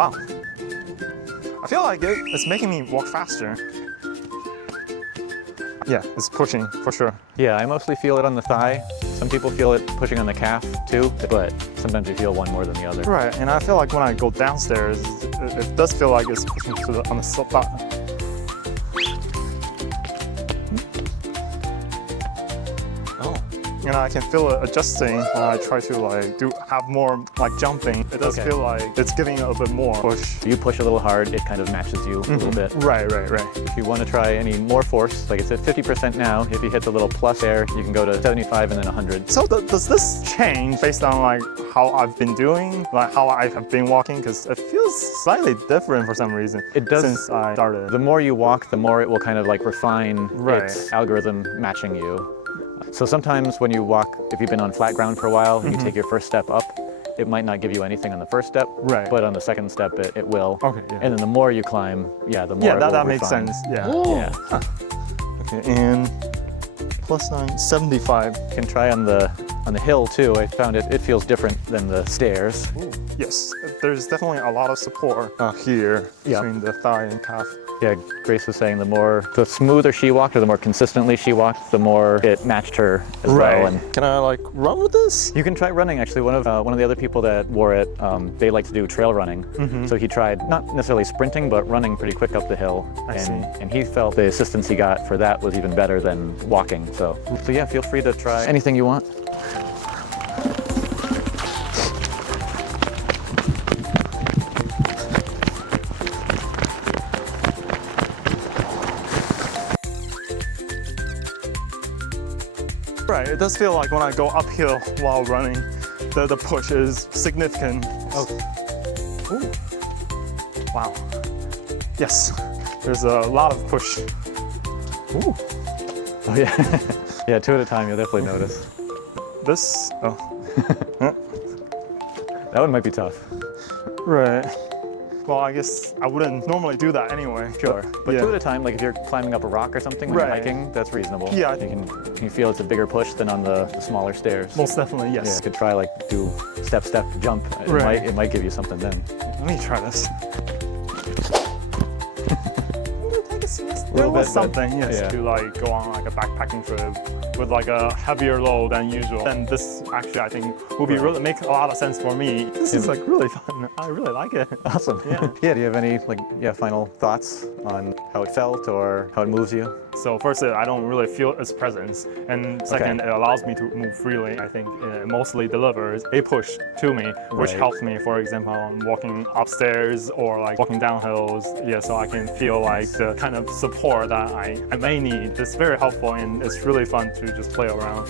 Wow. I feel like it's making me walk faster. Yeah, it's pushing for sure. Yeah, I mostly feel it on the thigh. Some people feel it pushing on the calf too, but sometimes you feel one more than the other. Right, and I feel like when I go downstairs, it does feel like it's pushing on the spot. Oh. And I can feel it adjusting when I try to like have more like jumping. It does feel like it's giving a bit more push. You push a little hard, it kind of matches you a little bit. Right. If you want to try any more force, like it's at 50% now, if you hit the little plus there, you can go to 75 and then 100. So does this change based on like how I've been doing, like how I have been walking? Because it feels slightly different for some reason. It does. Since I started. The more you walk, the more it will kind of like refine its algorithm matching you. So sometimes when you walk, if you've been on flat ground for a while, and you take your first step up, it might not give you anything on the first step, but on the second step it will. Okay, yeah. And then the more you climb, the more yeah, it will that makes refine. sense. Yeah. Yeah. Huh. Okay, and plus 9, 75. You can try on the hill too. I found it feels different than the stairs. Ooh. Yes, there's definitely a lot of support here between the thigh and calf. Yeah, Grace was saying the smoother she walked or the more consistently she walked, the more it matched her as well. And can I like run with this? you can try running. Actually, one of the other people that wore it, they like to do trail running. So he tried not necessarily sprinting, but running pretty quick up the hill. And he felt the assistance he got for that was even better than walking. So yeah, feel free to try anything you want. Right, it does feel like when I go uphill while running, the push is significant. Oh. Ooh. Wow. Yes, there's a lot of push. Ooh. Oh yeah. Yeah, 2 at a time, you'll definitely notice. This, That one might be tough. Right. Well, I guess I wouldn't normally do that anyway. Sure, but 2 at a time, like if you're climbing up a rock or something when you're hiking, that's reasonable. Yeah. You feel it's a bigger push than on the smaller stairs. Most definitely, yes. Yeah, you could try like do step, jump. It might give you something then. Let me try this. There was something, yes, to like go on like a backpacking trip with like a heavier load than usual. And this actually I think will be really make a lot of sense for me. This is like really fun. I really like it. Awesome. Yeah. Do you have any final thoughts on how it felt or how it moves you? So first, I don't really feel its presence, and second, it allows me to move freely. I think it mostly delivers a push to me, which helps me, for example, on walking upstairs or like walking down hills. Yeah, so I can feel like the kind of support that I may need. It's very helpful, and it's really fun to just play around.